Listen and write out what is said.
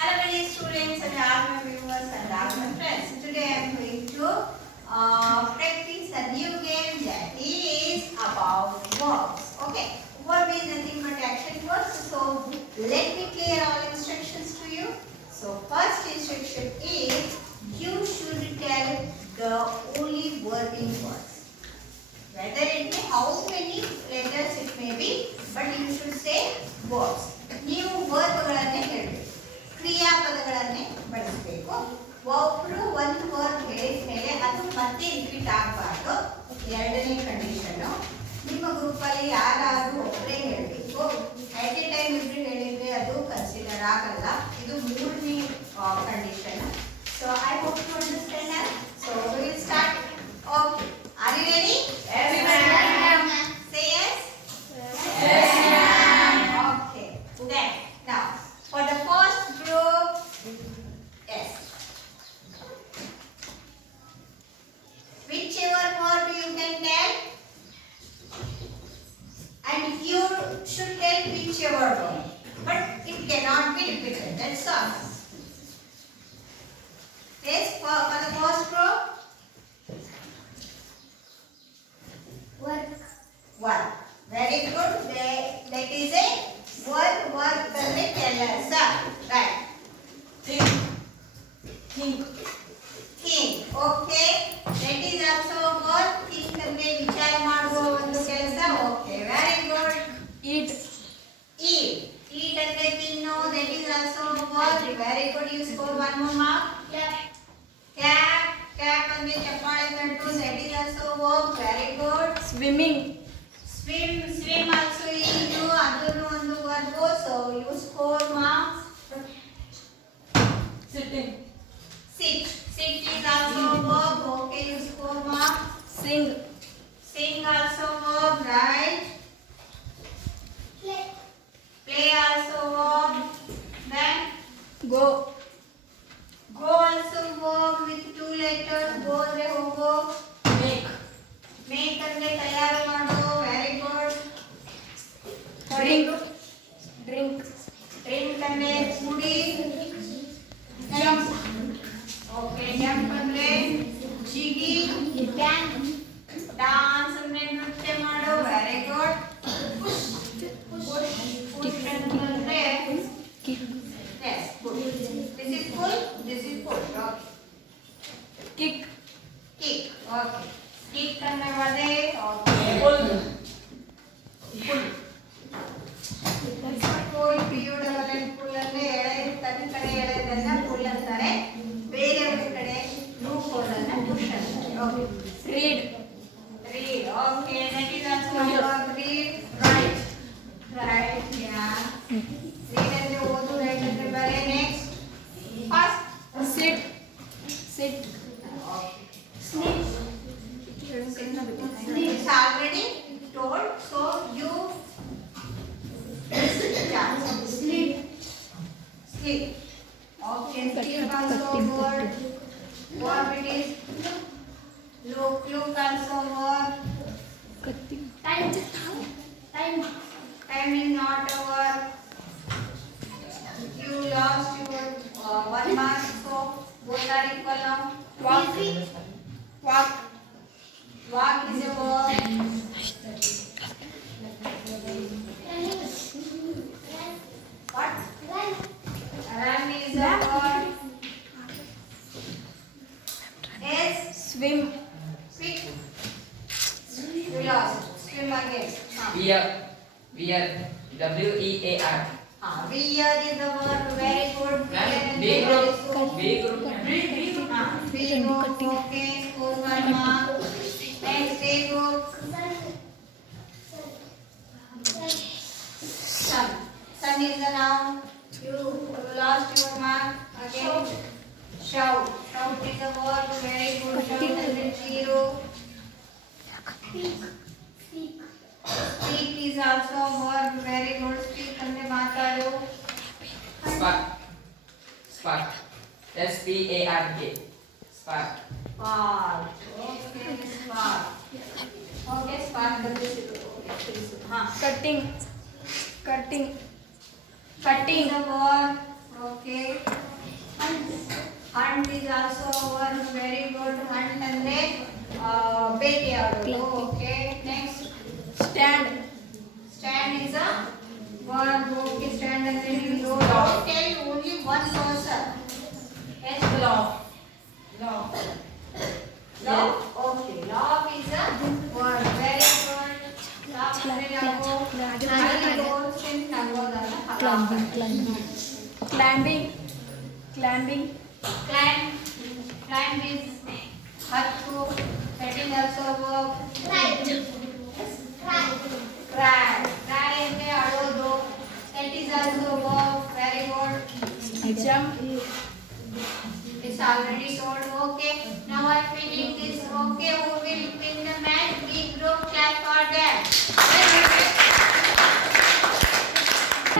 Hello, my dear students and all my viewers and all my friends. Today I am going to practice a new game that is about verbs. Okay, verb is nothing but action words. So let me clear all instructions to you. So first instruction is you should tell the only working words. Whether it may how many letters it may be, but you should say verbs. ನೀವು ವರ್ಬ್ಗಳನ್ನೇ ಹೇಳಬೇಕು. ಕ್ರಿಯಾಪದಗಳನ್ನೇ ಬಳಸಬೇಕು. ಒಬ್ಬರು ಒಂದು verb ಹೇಳಿದ ಮೇಲೆ ಅದು ಮತ್ತೆ repeat ಆಗಬಾರ್ದು. ಎರಡನೇ ಕಂಡೀಷನ್. ನಿಮ್ಮ ಗ್ರೂಪ್ ಅಲ್ಲಿ ಯಾರಾದರೂ ಒಬ್ಬರೇ ಹೇಳಬೇಕು. ಅಟ್ ಎ ಟೈಮ್ ಇಬ್ಬರು ಹೇಳಿದ್ರೆ ಅದು ಕನ್ಸಿಡರ್ ಆಗಲ್ಲ. ಇದು ಮೂರನೇ condition. So I hope you understand that. So we will start. Okay. Are you ready? Yes, ma'am. Say yes. Yes, ma'am. Okay. Then now for the first group, yes. Whichever word you can tell, and you should tell whichever word, but it cannot be repeated. That's all. Yes, for the first group. Work. Very good. That is a work. Work करने ಕೆಲಸ. Right. Think. Okay. That is also work. Think करने ವಿಚಾರ ಮಾಡುವ ಒಂದು ಕೆಲಸ. Okay. Very good. Eat. Eat ಅಂದರೆ ತಿನ್ನು. That is also work. Very good. You score one more mark. Cap ಅಂದರೆ ಚಪ್ಪಾಳೆ ತಟ್ಟು. That is also work. Very good. Swimming. Swim also is ಅದನ್ನು ಒಂದು verb. So you score marks. Sitting. Sit is also verb. Okay, you score marks. Sing also verb, right? Play also verb. Then Go. also verb with two letters. Go ಅಂದ್ರೆ ಹೋಗೋ. Make ಅಂದ್ರೆ ತಯಾರು ಮಾಡು. Very good. Drink. Drink ಅಂದ್ರೆ ಕುಡಿ. Jump. Okay, jump ಅಂದ್ರೆ ಜಿಗಿ. Dance ಅಂದ್ರೆ ನೃತ್ಯ ಮಾಡು. Very good. Push ಅಂದ್ರೆ yes, push. This is pull. This is push. Okay. Kick. Okay. Kick करने वाले. Okay. Pull. कोई पीरियड वाले पुल ಅಂದ್ರೆ ಎಳೆ ತನ್ನ ಕಡೆ ಎಳೆದನ್ನ pull ಅಂತಾರೆ. ಬೇರೆಯವರ ಕಡೆ move ಹೋದನ್ನ push ಅಂತಾರೆ. Okay. Read. Okay, that is also verb. Read. Right. Yeah. Read ಅಂದ್ರೆ ಓದು. Write ಅಂದ್ರೆ ಬರೆ. Next. First. Sit. Okay. Sleep. It's already told, so you sleep. Okay, sleep also word. Verb it is look also word. Time is not a verb. You lost your one mark, so both are equal now. Walk is a verb. What? Run is a verb. Yes. Swim. You lost. Swim again. Wear. W-E-A-R. Wear is the verb. Very good. Ma'am, B group. B group. Okay. Score one mark. Next A group. Sun is the noun. You lost your mark again. Shout is a verb. Very good. Shout is a zero. Speak is also a verb. Very good. Speak ಅಂದ್ರೆ ಮಾತಾಡು. Spark. S-P-A-R-K. Spark. Okay, spark. Okay, spark ಅಂದ್ರೆ Cutting. is a verb. Okay. hunt is also our very good. Hunt ಅಂದ್ರೆ ಬೇಟೆಯಾಡೋದು. Okay, next. Stand. Stand is a verb. Okay, stand ಅಂದ್ರೆ you don't tell only one person. Yes, Laugh. love. Love. Okay, love is a verb. Very good. Love ಅಂದ್ರೆ ನಗು. I don't think ನಗೋದಲ್ಲ. Climbing. Climbing. Climb is ಹತ್ತು. Setting also verb. Cry ಅಂದ್ರೆ ಅಳೋದು. That is also verb. Very good. Jump. It's already told. Okay. Now I finish this. Okay. Who will win the match? Big group clap for them. Very good.